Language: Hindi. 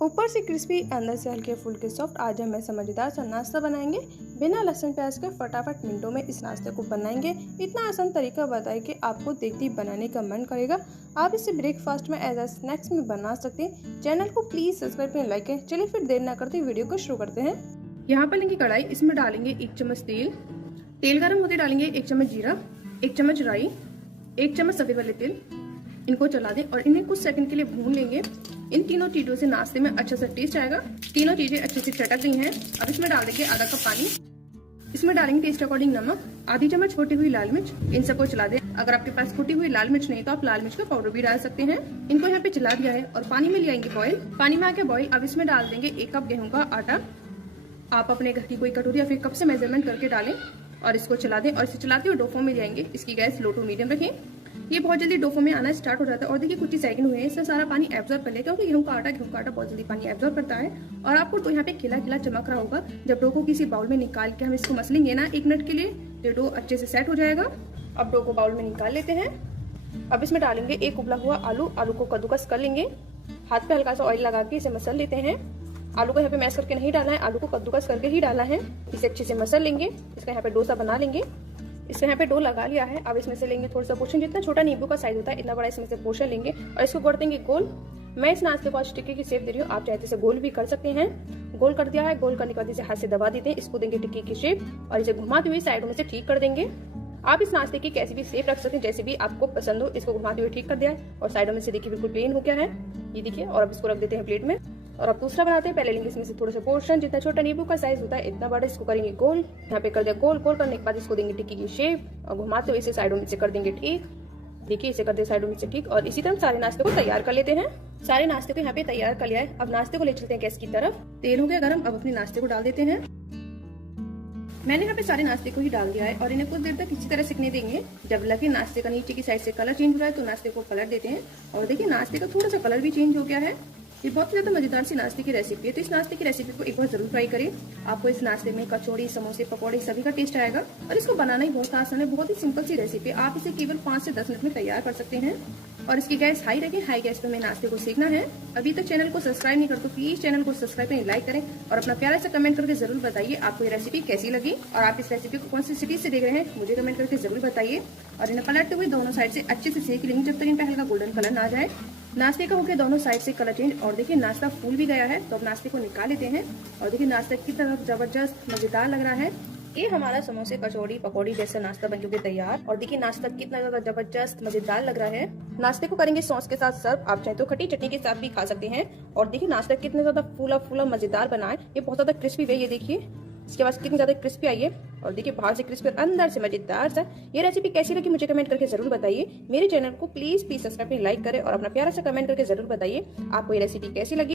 ऊपर से क्रिस्पी, अंदर से हल्के फुल्के सॉफ्ट। आज हम ऐसा मज़ेदार सा नाश्ता बनाएंगे बिना लहसुन प्याज के। फटाफट मिनटों में इस नाश्ते को बनाएंगे। इतना आसान तरीका बताए कि आपको देखते ही बनाने का मन करेगा। आप इसे ब्रेकफास्ट में एज अ स्नैक्स में बना सकते हैं। चैनल को प्लीज़ सब्सक्राइब करें, लाइक करें। चलिए फिर देर ना करते वीडियो को शुरू करते हैं। यहाँ पर लेंगे कढ़ाई, इसमें डालेंगे 1 चम्मच तेल। तेल गर्म होते डालेंगे 1 चम्मच जीरा, 1 चम्मच राई, 1 चम्मच सफेद वाले तिल। इनको चला दें और इन्हें कुछ सेकंड के लिए भून लेंगे। इन तीनों चीजों से नाश्ते में अच्छा सा टेस्ट आएगा। तीनों चीजें अच्छे से चटक गई हैं। अब इसमें डाल देंगे आधा कप पानी। इसमें डालेंगे टेस्ट अकॉर्डिंग नमक, आधी चम्मच छोटी हुई लाल मिर्च। इन सबको चला दें। अगर आपके पास छोटी हुई लाल मिर्च नहीं तो आप लाल मिर्च का पाउडर भी डाल सकते हैं। इनको यहाँ पे चला दिया है और पानी में ले आएंगे बॉयल। पानी में आके बॉयल। अब इसमें डाल देंगे 1 कप गेहूं का आटा। आप अपने घर की कोई कटोरी या फिर कप से मेजरमेंट करके डालें और इसको चला दें और इसे चलाते हुए डो फॉर्म में ले आएंगे। इसकी गैस लो टू मीडियम रखें। ये बहुत जल्दी डो फॉर्म में आना स्टार्ट हो जाता है और देखिए कुछ ही सेकंड हुए हैं। इससे सारा पानी एब्जॉर्ब कर लेगा क्योंकि गेहूं का आटा बहुत जल्दी पानी एब्जॉर्ब करता है। और आपको तो यहाँ पे खिला खिला चमक रहा होगा। जब डो को किसी बाउल में निकाल के हम इसको मसलेंगे ना 1 मिनट के लिए, तो डो अच्छे से सेट हो जाएगा। अब डो को बाउल में निकाल लेते हैं। अब इसमें डालेंगे 1 उबला हुआ आलू। आलू को कद्दूकस कर लेंगे। हाथ पे हल्का सा ऑयल लगा के इसे मसल लेते हैं। आलू को यहाँ पे मैश करके नहीं डालना है, आलू को कद्दूकस करके ही डालना है। इसे अच्छे से मसल लेंगे। इसका यहाँ पे डोसा बना लेंगे। इसका यहाँ पे डो लगा लिया है। अब इसमें से लेंगे थोड़ा सा पोर्शन, जितना छोटा नींबू का साइज होता है इतना बड़ा इसमें से पोर्शन लेंगे और इसको कर देंगे गोल। मैं इस नाश्ते को आज टिक्की की शेप दे रही हूँ। आप चाहते इसे गोल भी कर सकते हैं। गोल कर दिया है। गोल करने के बाद इसे हाथ से दबा देते हैं। इसको देंगे टिक्की की शेप और इसे घुमाते हुए साइडों में से ठीक कर देंगे। आप इस नाश्ते की कैसी भी शेप रख सकते हैं, जैसे भी आपको पसंद हो। इसको घुमाते हुए ठीक कर दिया है और साइडों में से देखिए बिल्कुल प्लेन हो गया है, ये देखिए। और अब इसको रख देते हैं प्लेट में। और अब दूसरा बनाते हैं। पहले लेंगे इसमें से थोड़ा सा पोर्शन, जितना छोटा नींबू का साइज होता है इतना बड़ा। इसको करेंगे गोल। यहाँ पे कर दिया गोल। गोल करने के बाद इसको देंगे टिक्की की शेप और घुमाते हुए इसे साइडों में से कर देंगे ठीक। देखिए इसे कर दे साइडों में से ठीक। और इसी तरह सारे नाश्ते को तैयार कर लेते हैं। सारे नाश्ते को यहाँ पे तैयार कर लिया है। अब नाश्ते को ले चलते हैं गैस की तरफ। तेल हो गया गर्म। अब अपने नाश्ते को डाल देते हैं। मैंने यहाँ पे सारे नाश्ते को ही डाल दिया है और इन्हें कुछ देर तक इसी तरह सिकने देंगे। जब लगे नाश्ते का नीचे की साइड से कलर चेंज हो रहा है तो नाश्ते को कलर देते हैं। और देखिए नाश्ते का थोड़ा सा कलर भी चेंज हो गया है। ये बहुत ज्यादा मजेदार सी नाश्ते की रेसिपी है। तो इस नाश्ते की रेसिपी को एक बार जरूर ट्राई करें। आपको इस नाश्ते में कचौड़ी, समोसे, पकौड़े सभी का टेस्ट आएगा। और इसको बनाना ही बहुत आसान है। बहुत ही सिंपल सी रेसिपी है। आप इसे केवल 5 से 10 मिनट में तैयार कर सकते हैं। और इसकी गैस हाई रखें। हाई गैस पे हमें नाश्ते को सेकना है। अभी तक चैनल को सब्सक्राइब नहीं कर तो प्लीज चैनल को सब्सक्राइब करें, लाइक करें और अपना प्यारा सा कमेंट करके जरूर बताइए आपको ये रेसिपी कैसी लगी। और आप इस रेसिपी को कौन सी सिटी से देख रहे हैं मुझे कमेंट करके जरूर बताइए। और इन्हें पलटते हुए दोनों साइड से अच्छे से सेक लेंगे जब तक इन पे हल्का गोल्डन कलर ना आ जाए। नाश्ते का हो गया दोनों साइड से कलर चेंज। और देखिए नाश्ता फूल भी गया है। तो अब नाश्ते को निकाल लेते हैं। और देखिए नाश्ता की तरफ जबरदस्त मजेदार लग रहा है। ये हमारा समोसे, कचौड़ी, पकौड़ी जैसा नाश्ता बन चुके तैयार। और देखिए नाश्ता कितना ज्यादा जबरदस्त मजेदार लग रहा है। नाश्ते को करेंगे सॉस के साथ सर्व। आप चाहे तो खट्टी चटनी के साथ भी खा सकते हैं। और देखिए नाश्ता कितना ज्यादा फूला फूला मजेदार बना है। ये बहुत ज्यादा क्रिस्पी है। ये देखिए इसके बाद कितनी ज्यादा क्रिस्पी आई है। और देखिए बाहर से क्रिस्पी, अंदर से मजेदार सा। ये रेसिपी कैसी लगी मुझे कमेंट करके जरूर बताइए। मेरे चैनल को प्लीज सब्सक्राइब, लाइक करें और अपना प्यारा सा कमेंट करके जरूर बताइए आपको ये रेसिपी कैसी लगी।